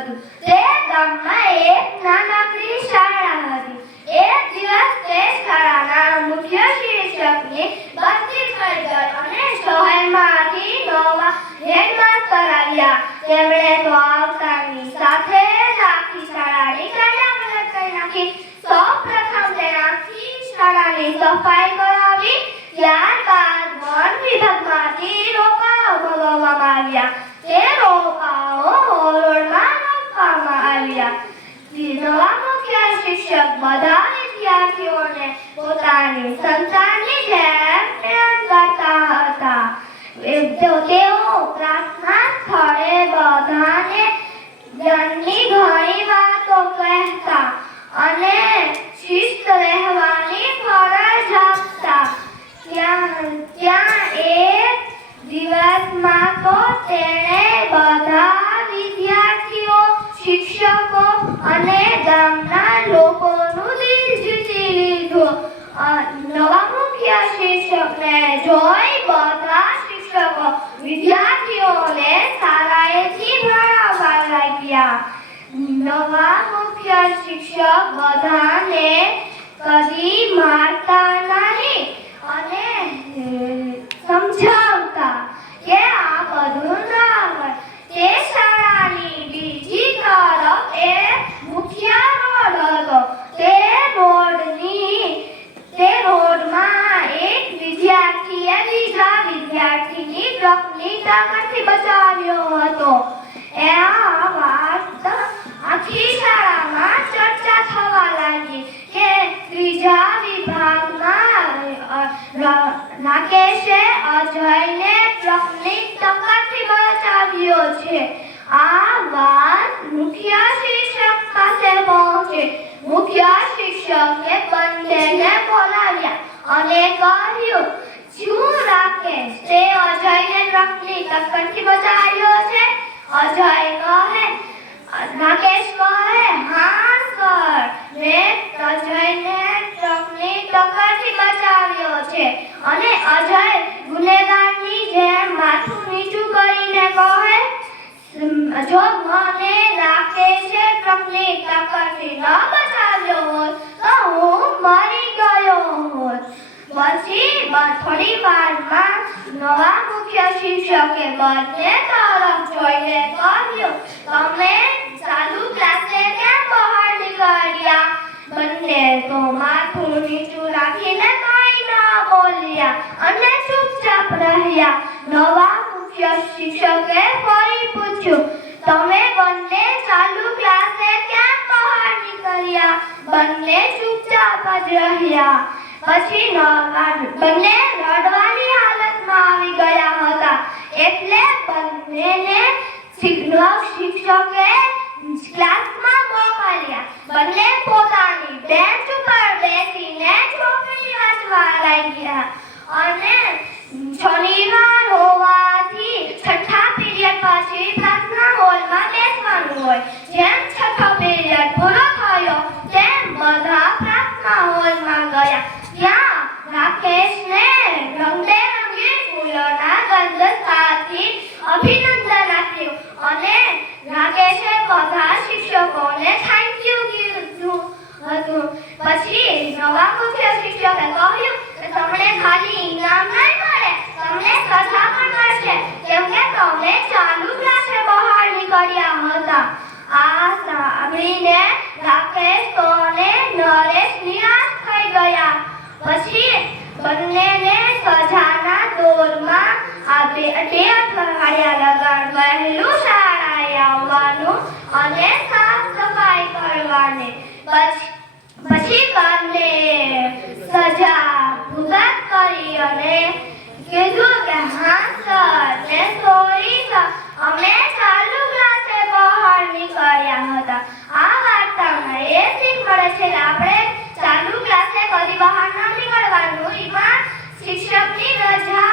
હતું. તે ગામમાં એક નાનકડી શાળા હતી. એક દિવસ તે શાળાના મુખ્ય શિક્ષકની બદલી થઈ અને શહેરમાંથી નવા હેડમાસ્ટર આવ્યા. તેમણે તો સાથે જ આખી શાળાની કાયાપલટ કરી નાખી સૌપ્રથમ તેનાથી શાળાની સફાઈ કરાવી. ત્યારબાદ વન વિભાગમાંથી રોપાઓ મંગાવવામાં આવ્યા તે રોપાઓ રોડમાં નાખવામાં આવ્યા નવા મુખ્ય શિક્ષક બધા વિદ્યાર્થીઓને પોતાની સંતાનની જેમ પ્રેમ કરતા હતા. તેઓ પ્રાર્થના સ્થળે બધાને જ્ઞાનની ઘણી વાતો કહેતા અને શિસ્ત રહેવાની ફરજ આપતા. ત્યાં ત્યાં એક દિવસમાં તો તેણે બધા વિદ્યાર્થીઓ શિક્ષકો અને ગામના અ, નવા મુખ્ય શિક્ષકને જોઈ બધા શિક્ષકો વિદ્યાર્થીઓને સારાએથી ભણાવવા લાગ્યા. નવા મુખ્ય શિક્ષક બધાને કદી મારતા નહીં અને સમજાવતા કે આ બધું ના હોય તે શાળાની બીજી તરફ એક મુખ્ય રોડ હતો તે રોડની તે રોડમાં એક વિદ્યાર્થીએ બીજા બચાવ્યો છે. આ વાત મુખ્ય શિક્ષક પાસે પહોંચી. મુખ્ય શિક્ષકે બંનેને બોલાવ્યા અને કહ્યું શું રાખે. તે અજયને ટ્રકની ટક્કરથી બચાવ્યો છે. અજય કહે, રાકેશ કહે, હા, સર. મેં અજયને ટ્રકની ટક્કરથી બચાવ્યો છે. અને અજય ગુનેગારની જેમ માથું નીચું કરીને કહે, જો મને રાકેશે ટ્રકની ટક્કરથી ન બચાવ્યો હોત, તો હું મરી ગયો હોત. પછી થોડી વારમાં નવા મુખ્ય શિક્ષકે બંને તરફ જોઈને કહ્યું, તમે ચાલુ ક્લાસે કેમ બહાર નીકળ્યા? બંને તો માથું નીચું રાખીને કંઈ ન બોલ્યા અને ચૂપચાપ રહ્યા. નવા મુખ્ય શિક્ષકે ફરી પૂછ્યું, તમે બંને ચાલુ ક્લાસે કેમ બહાર નીકળ્યા? બંને ચૂપચાપ જ રહ્યા. પછી બંને રડવાની હાલતમાં આવી ગયા હતા. એટલે બંનેને શિક્ષક ક્લાસમાં મોકલ્યા. બંને પોતાની બેન્ચ ઉપર બેસીને ચોપડી વાંચવા લાગ્યા. અને શનિવાર હોવાથી છઠ્ઠા પીરિયડ પછી પ્રાર્થના હોલમાં બેસવાનું હોય. જેમ છઠ્ઠો પીરિયડ પૂરો થયો તેમ બધા પ્રાર્થના હોલમાં ગયા ત્યાં રાકેશને રંગબેરંગી ફૂલોના ગંધસાથી અભિનંદન આપ્યું. અને રાકેશે બધા શિક્ષકોને થેન્ક યુ કીધું હતું. પછી નવા મુખ્ય શિક્ષકે કહ્યું કે તમને ખાલી ઇનામ નહીં મળે, તમને સજા પણ મળશે. કેમ કે તમે ચાલુ ક્લાસે બહાર નીકળ્યા હતા. આ સાંભળીને રાકેશ તો અને નરેશ નિરાશ થઈ ગયા. બંનેને સજાના દોરમાં આપે બે અઠવાડિયા લગાડ વહેલું શાળાએ આવવાનું અને સાફ સફાઈ કરવાની. પછી બંને સજા ભૂગત કરી અને કીધું કે, હા, સર, ને સોરી, સર, અમે ચાલુ ક્લાસે બહાર નીકળ્યા હતા. આ વાર્તામાં એ શીખ મળે છે આપણે ચાલુ ક્લાસે કદી બહાર ના શિક્ષકની રજા